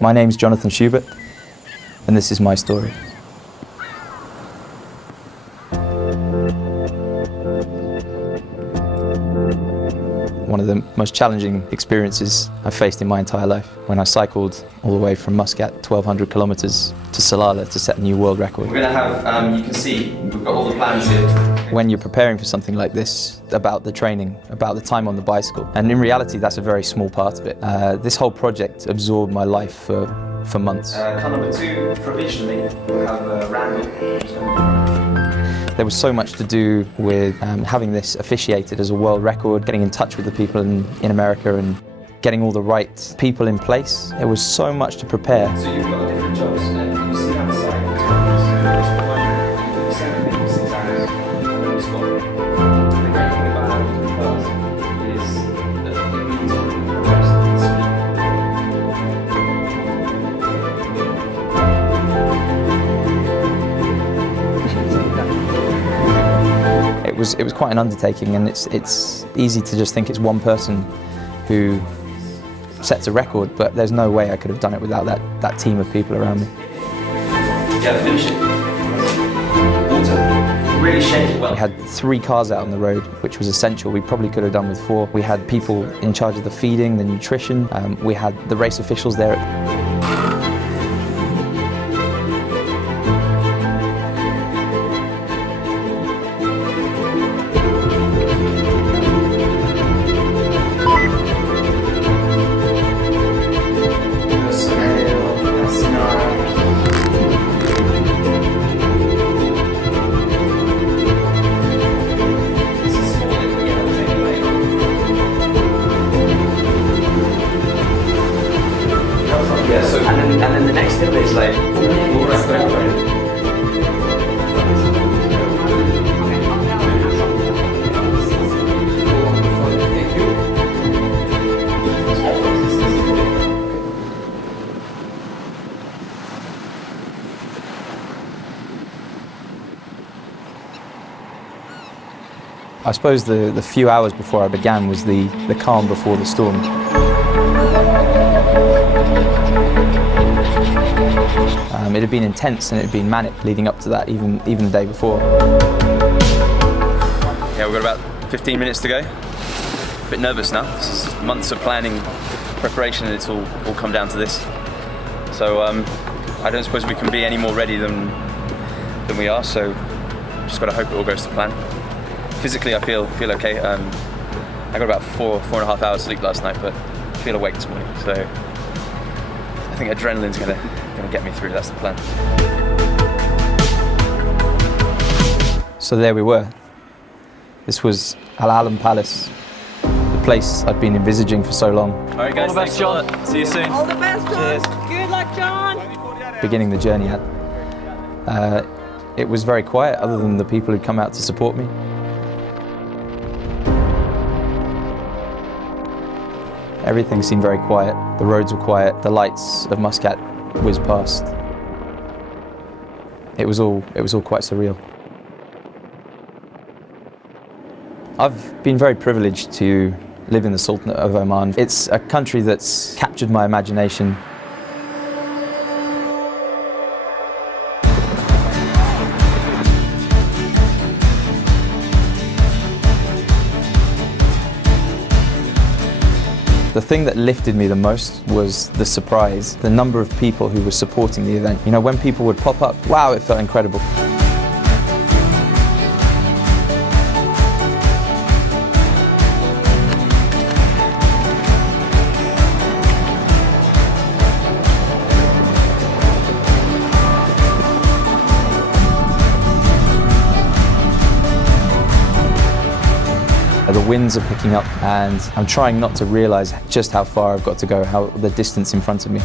My name's Jonathan Shubert, and this is my story. One of the most challenging experiences I've faced in my entire life, when I cycled all the way from Muscat, 1,200 kilometers to Salalah to set a new world record. We're going to have, you can see, we've got all the plans here. When you're preparing for something like this, about the training, about the time on the bicycle, and in reality that's a very small part of it. This whole project absorbed my life for months. Car number 2, provisionally, we'll have Randall. There was so much to do with having this officiated as a world record, getting in touch with the people in America and getting all the right people in place. There was so much to prepare. So you've got different jobs, and you see on the side, you 7 people, 6 hours on the spot. The great thing about having the class is that it means that you're It was quite an undertaking, and it's easy to just think it's one person who sets a record, but there's no way I could have done it without that team of people around me. Yeah, finish it. Water. Really shake it well. We had 3 cars out on the road, which was essential. We probably could have done with 4. We had people in charge of the feeding, the nutrition. We had the race officials there. Yeah, so and then the next hill is like all right. I suppose the few hours before I began was the calm before the storm. It had been intense and it had been manic leading up to that, even the day before. Yeah, we've got about 15 minutes to go. A bit nervous now. This is months of planning, preparation, and it's all come down to this. So I don't suppose we can be any more ready than we are. So just got to hope it all goes to plan. Physically, I feel okay. I got about 4.5 hours sleep last night, but I feel awake this morning. So I think adrenaline's gonna get me through. That's the plan. So there we were. This was Al Alam Palace, the place I'd been envisaging for so long. All right, guys. Thanks, John. See you soon. All the best, John. Cheers. Good luck, John. Beginning the journey at. It was very quiet, other than the people who'd come out to support me. Everything seemed very quiet. The roads were quiet. The lights of Muscat whizzed past. It was all quite surreal. I've been very privileged to live in the Sultanate of Oman. It's a country that's captured my imagination. The thing that lifted me the most was the surprise, the number of people who were supporting the event. You know, when people would pop up, wow, it felt incredible. The winds are picking up and I'm trying not to realise just how far I've got to go, how the distance in front of me.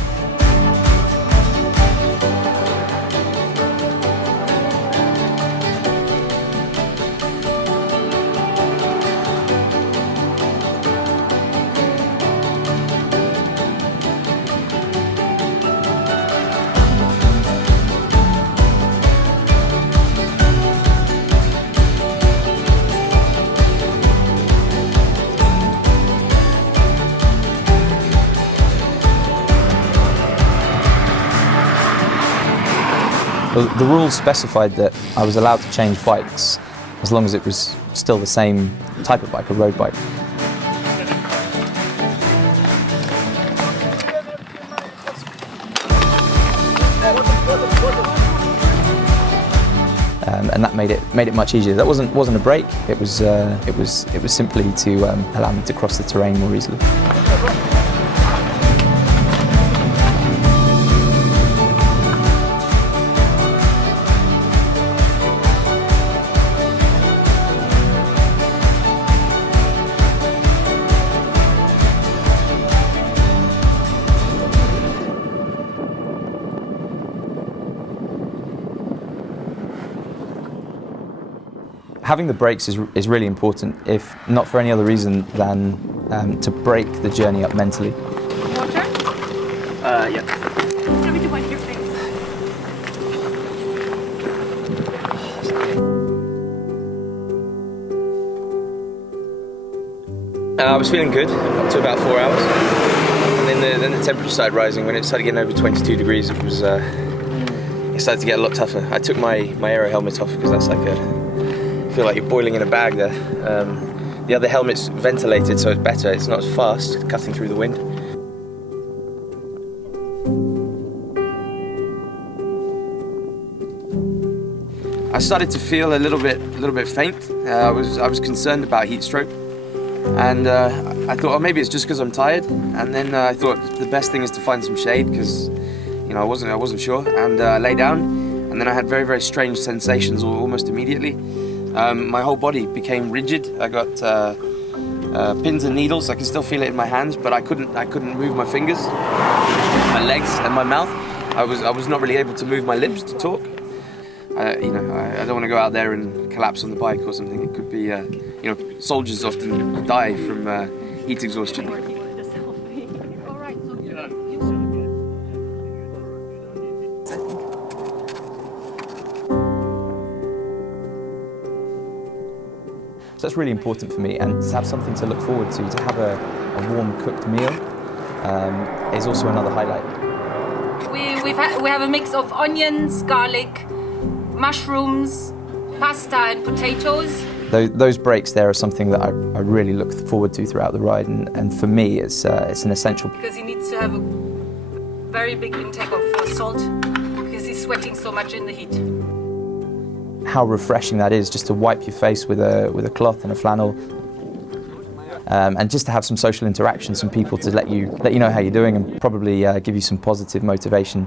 The rules specified that I was allowed to change bikes as long as it was still the same type of bike, a road bike. And that made it much easier. That wasn't a break. It was simply to allow me to cross the terrain more easily. Having the brakes is really important, if not for any other reason than to break the journey up mentally. Water? Yeah. Tell me to wipe your face. I was feeling good up to about 4 hours, and then the temperature started rising. When it started getting over 22 degrees, it started to get a lot tougher. I took my aero helmet off because that's like I feel like you're boiling in a bag there. The other helmet's ventilated, so it's better. It's not as fast, cutting through the wind. I started to feel a little bit faint. I was concerned about heat stroke, and I thought, oh, maybe it's just because I'm tired. And then I thought the best thing is to find some shade, because I wasn't sure. And I lay down, and then I had very strange sensations almost immediately. My whole body became rigid. I got pins and needles. I can still feel it in my hands, but I couldn't move my fingers, my legs, and my mouth. I was not really able to move my lips to talk. I don't want to go out there and collapse on the bike or something. It could be, soldiers often die from heat exhaustion. So that's really important for me, and to have something to look forward to have a warm cooked meal is also another highlight. We have a mix of onions, garlic, mushrooms, pasta and potatoes. Those breaks there are something that I really look forward to throughout the ride, and for me it's an essential. Because he needs to have a very big intake of salt, because he's sweating so much in the heat. How refreshing that is, just to wipe your face with a cloth and a flannel, and just to have some social interaction, some people to let you know how you're doing, and probably give you some positive motivation.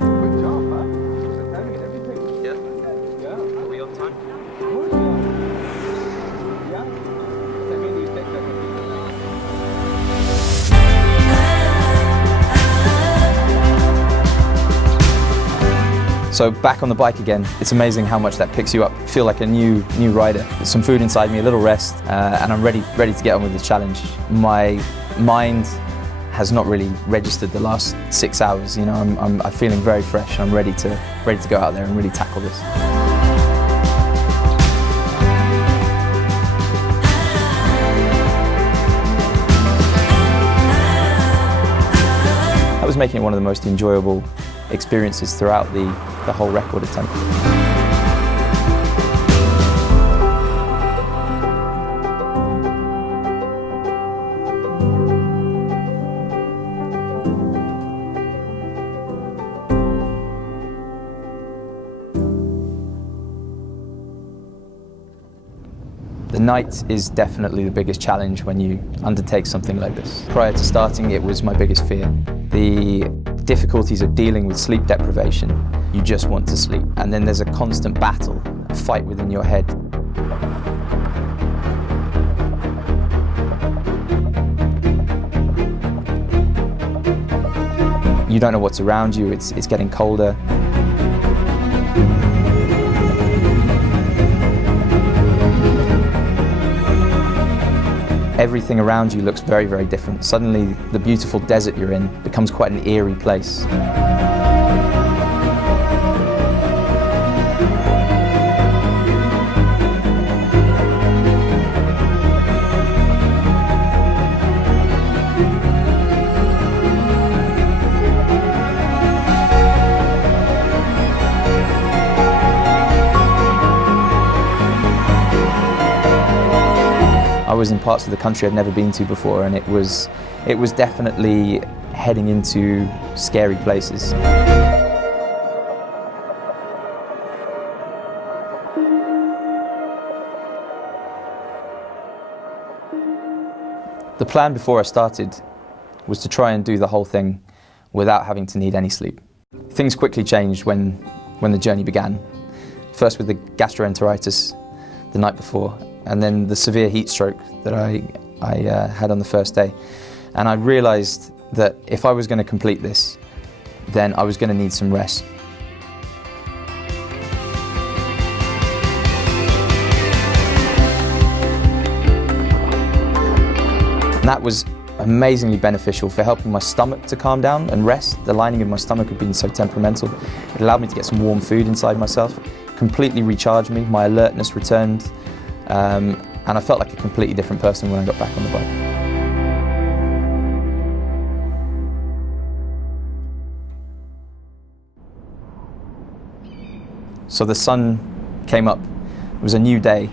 So back on the bike again, it's amazing how much that picks you up. I feel like a new rider. There's some food inside me, a little rest, and I'm ready to get on with the challenge. My mind has not really registered the last 6 hours. I'm feeling very fresh. I'm ready to go out there and really tackle this. That was making it one of the most enjoyable experiences throughout the whole record attempt. The night is definitely the biggest challenge when you undertake something like this. Prior to starting, it was my biggest fear. The difficulties of dealing with sleep deprivation. You just want to sleep. And then there's a constant battle, a fight within your head. You don't know what's around you, it's getting colder. Everything around you looks very different. Suddenly, the beautiful desert you're in becomes quite an eerie place. was in parts of the country I'd never been to before, and it was definitely heading into scary places. The plan before I started was to try and do the whole thing without having to need any sleep. Things quickly changed when the journey began. First with the gastroenteritis the night before, and then the severe heat stroke that I had on the first day. And I realized that if I was going to complete this, then I was going to need some rest. And that was amazingly beneficial for helping my stomach to calm down and rest. The lining of my stomach had been so temperamental. It allowed me to get some warm food inside myself, completely recharged me, my alertness returned, and I felt like a completely different person when I got back on the bike. So the sun came up, it was a new day.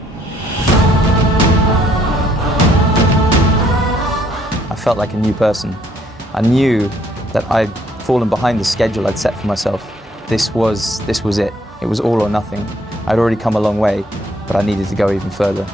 I felt like a new person. I knew that I'd fallen behind the schedule I'd set for myself. This was it. It was all or nothing. I'd already come a long way, but I needed to go even further.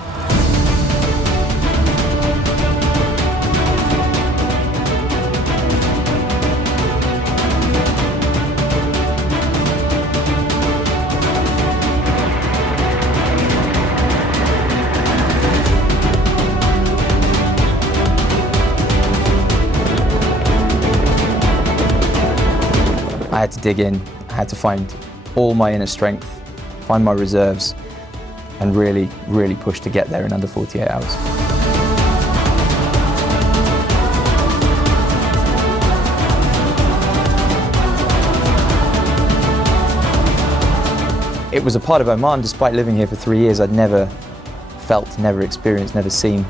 I had to dig in, I had to find all my inner strength, find my reserves, and really, really push to get there in under 48 hours. It was a part of Oman, despite living here for 3 years, I'd never felt, never experienced, never seen.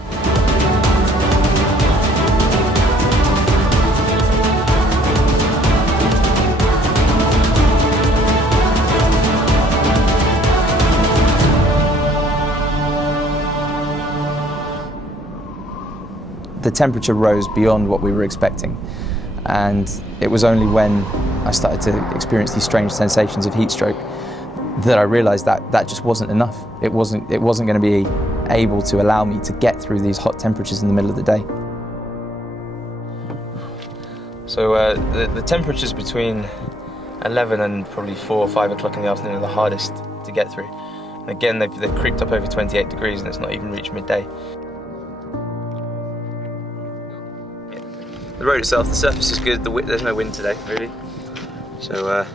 The temperature rose beyond what we were expecting, and it was only when I started to experience these strange sensations of heat stroke that I realized that that just wasn't enough. It wasn't going to be able to allow me to get through these hot temperatures in the middle of the day. So the temperatures between 11 and probably 4 or 5 o'clock in the afternoon are the hardest to get through. And again, they've creeped up over 28 degrees and it's not even reached midday. The road itself, the surface is good, there's no wind today, really. So,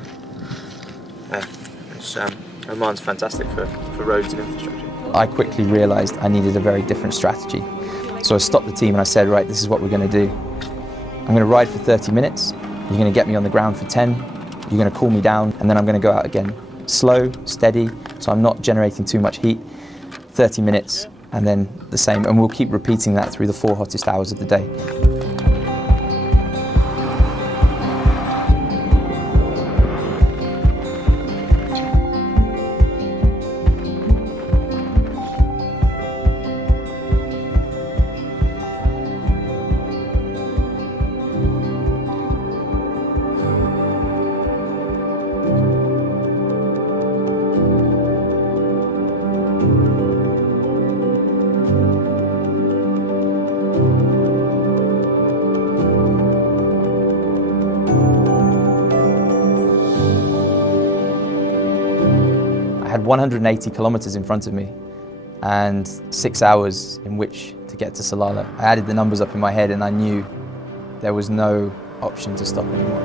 Oman's fantastic for roads and infrastructure. I quickly realised I needed a very different strategy. So I stopped the team and I said, right, this is what we're going to do. I'm going to ride for 30 minutes, you're going to get me on the ground for 10, you're going to cool me down, and then I'm going to go out again. Slow, steady, so I'm not generating too much heat. 30 minutes, and then the same, and we'll keep repeating that through the 4 hottest hours of the day. I had 180 kilometers in front of me and 6 hours in which to get to Salalah. I added the numbers up in my head and I knew there was no option to stop anymore.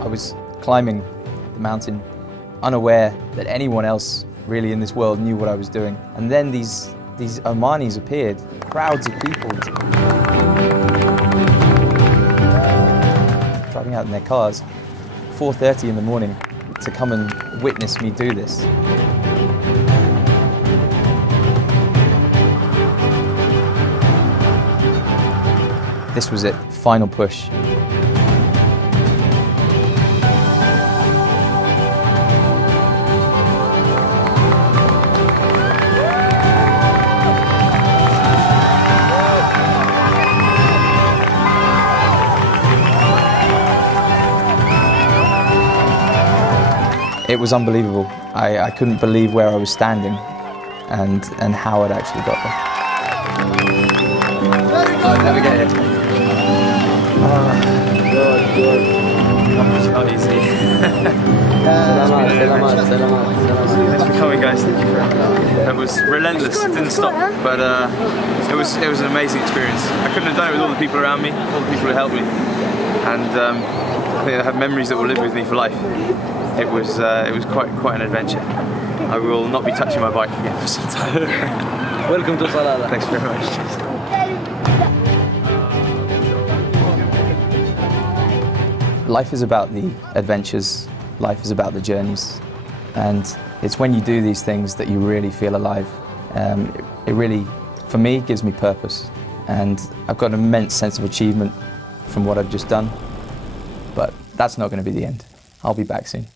I was climbing the mountain, unaware that anyone else really in this world knew what I was doing. And then these Omanis appeared, crowds of people, driving out in their cars, 4:30 in the morning, to come and witness me do this. This was it, final push. It was unbelievable. I couldn't believe where I was standing and how I'd actually got there. I'd never get it. Good. It's not easy. Thanks for coming, guys. Thank you for it. It was relentless. It didn't stop, but it was an amazing experience. I couldn't have done it with all the people around me, all the people who helped me, and I think I have memories that will live with me for life. It was quite an adventure. I will not be touching my bike again for some time. Welcome to Salalah. Thanks very much. Life is about the adventures, life is about the journeys, and it's when you do these things that you really feel alive. It really, for me, gives me purpose, and I've got an immense sense of achievement from what I've just done, but that's not going to be the end. I'll be back soon.